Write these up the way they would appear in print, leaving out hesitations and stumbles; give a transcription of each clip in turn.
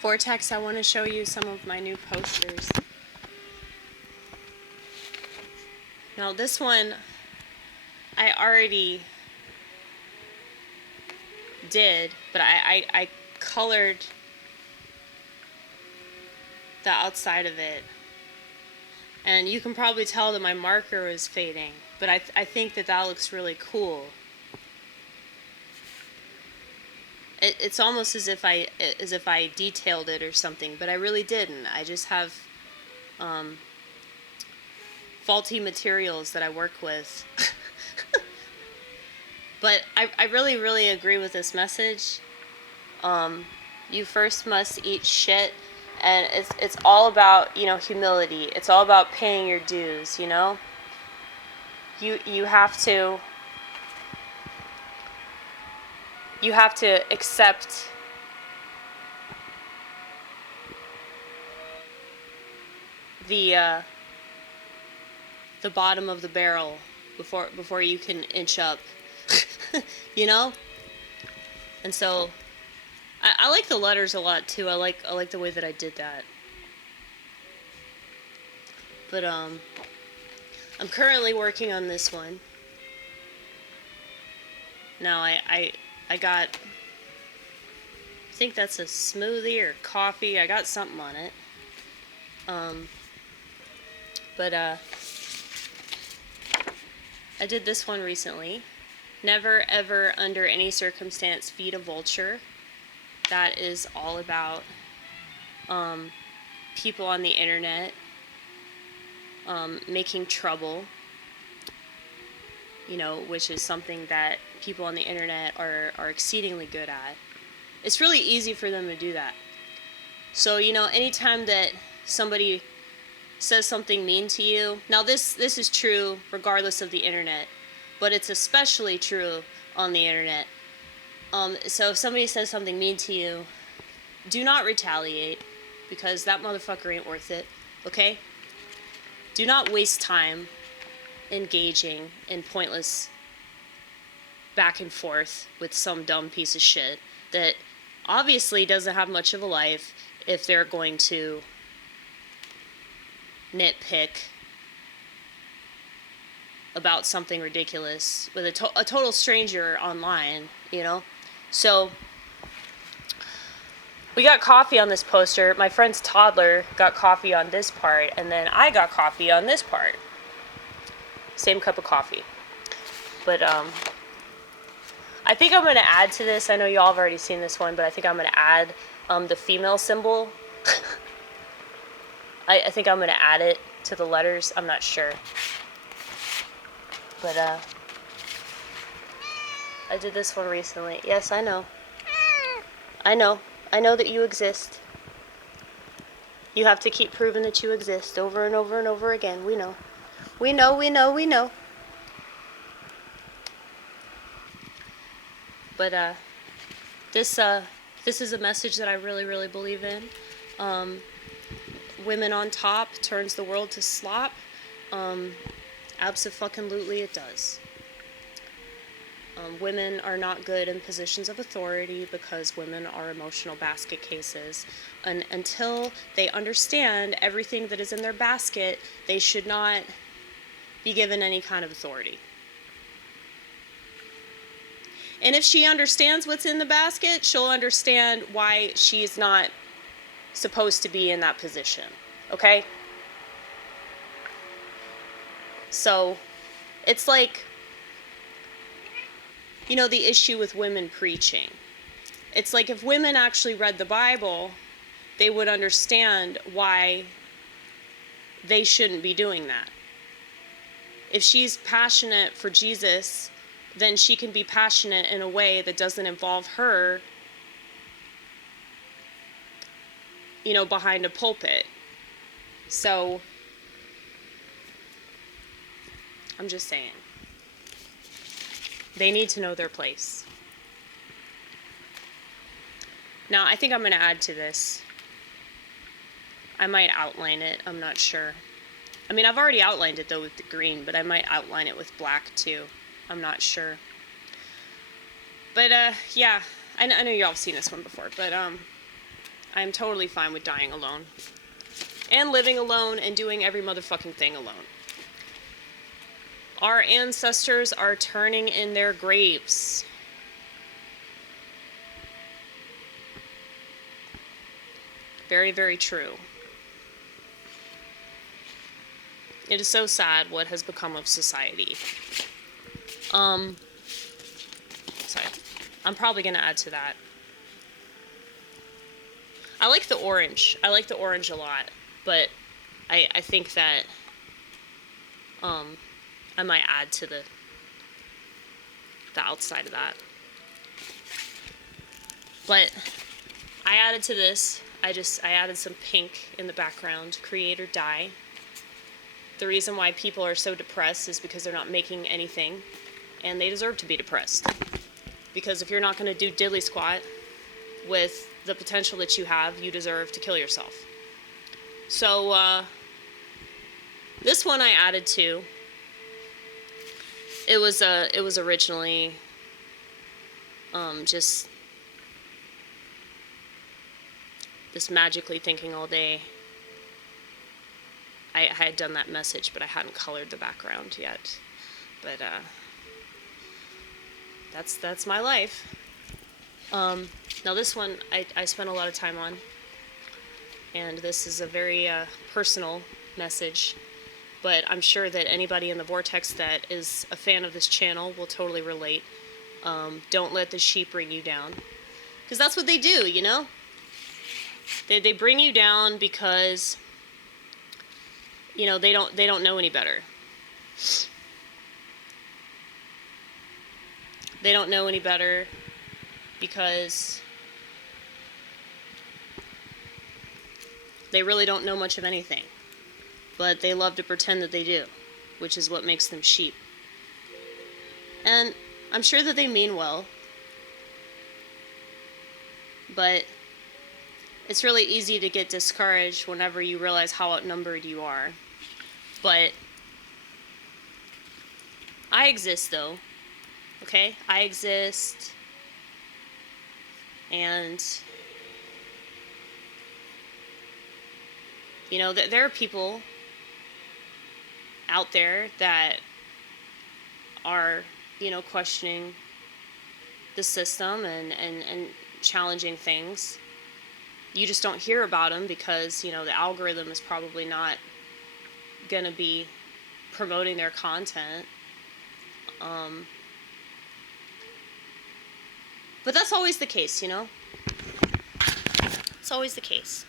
Vortex, I want to show you some of my new posters. Now this one, I already did, but I colored the outside of it. And you can probably tell that my marker is fading, but I think that looks really cool. It's almost as if I detailed it or something, but I really didn't. I just have faulty materials that I work with. But I really agree with this message. You first must eat shit, and it's all about, humility. It's all about paying your dues, You have to accept the bottom of the barrel before you can inch up. And so I like the letters a lot too. I like the way that I did that. But I'm currently working on this one. Now I got, I think that's a smoothie or coffee. I got something on it. But I did this one recently. Never ever under any circumstance feed a vulture. That is all about people on the internet making trouble, which is something that people on the internet are exceedingly good at. It's really easy for them to do that. So, anytime that somebody says something mean to you, now this is true regardless of the internet, but it's especially true on the internet. So if somebody says something mean to you, do not retaliate, because that motherfucker ain't worth it, okay? Do not waste time engaging in pointless back and forth with some dumb piece of shit that obviously doesn't have much of a life if they're going to nitpick about something ridiculous with a total stranger online, So we got coffee on this poster. My friend's toddler got coffee on this part, and then I got coffee on this part. Same cup of coffee. But I think I'm going to add to this. I know y'all have already seen this one, but I think I'm going to add the female symbol. I think I'm going to add it to the letters. I'm not sure. But I did this one recently. Yes, I know. I know that you exist. You have to keep proving that you exist over and over and over again. We know. But this is a message that I really believe in. Women on top turns the world to slop. Abso-fucking-lutely it does. Women are not good in positions of authority because women are emotional basket cases. And until they understand everything that is in their basket, they should not be given any kind of authority. And if she understands what's in the basket, she'll understand why she's not supposed to be in that position. Okay? So, it's like, the issue with women preaching. It's like if women actually read the Bible, they would understand why they shouldn't be doing that. If she's passionate for Jesus, then she can be passionate in a way that doesn't involve her, behind a pulpit. So, I'm just saying. They need to know their place. Now, I think I'm going to add to this. I might outline it. I'm not sure. I mean, I've already outlined it, though, with the green, but I might outline it with black, too. I'm not sure. But, yeah. I know y'all have seen this one before, but, I I'm totally fine with dying alone. And living alone and doing every motherfucking thing alone. Our ancestors are turning in their graves. Very, very true. It is so sad what has become of society. Sorry. I'm probably going to add to that. I like the orange. I like the orange a lot. But I think that I might add to the outside of that. But I added to this. I added some pink in the background. Create or die. The reason why people are so depressed is because they're not making anything. And they deserve to be depressed. Because if you're not going to do diddly squat with the potential that you have, you deserve to kill yourself. So, this one I added to. It was originally just this magically thinking all day. I had done that message, but I hadn't colored the background yet. But that's my life. Now this one I spent a lot of time on, and this is a very personal message. But I'm sure that anybody in the vortex that is a fan of this channel will totally relate. Don't let the sheep bring you down, because that's what they do, you know. They bring you down because, you know, they don't know any better. They don't know any better because they really don't know much of anything. But they love to pretend that they do, which is what makes them sheep. And I'm sure that they mean well, but it's really easy to get discouraged whenever you realize how outnumbered you are. But I exist, though. Okay? I exist. And, you know, there are people out there that are, you know, questioning the system and challenging things. You just don't hear about them because, you know, the algorithm is probably not going to be promoting their content. But that's always the case, you know? It's always the case.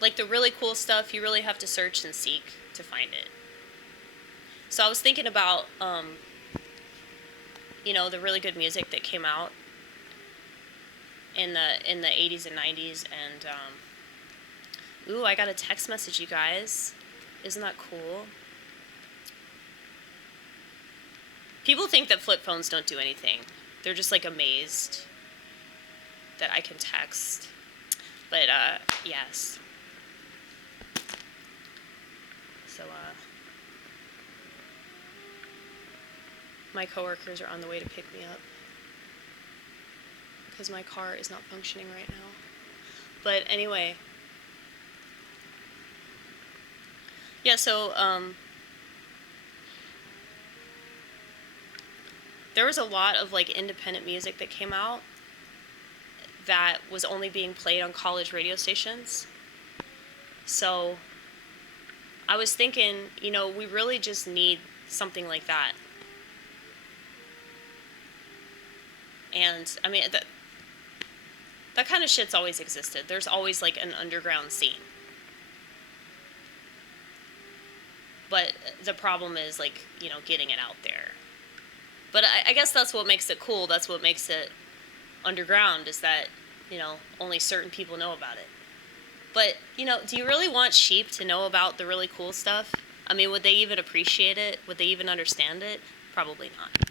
Like the really cool stuff, you really have to search and seek to find it. So I was thinking about, you know, the really good music that came out in the 80s and 90s, and ooh, I got a text message, you guys. Isn't that cool? People think that flip phones don't do anything. They're just like amazed that I can text. But yes. So my coworkers are on the way to pick me up because my car is not functioning right now. But anyway, yeah, so there was a lot of like independent music that came out that was only being played on college radio stations. So I was thinking, you know, we really just need something like that. And I mean, that kind of shit's always existed. There's always like an underground scene. But the problem is like, you know, getting it out there. But I guess that's what makes it cool. That's what makes it underground, is that, you know, only certain people know about it. But, you know, do you really want sheep to know about the really cool stuff? I mean, would they even appreciate it? Would they even understand it? Probably not.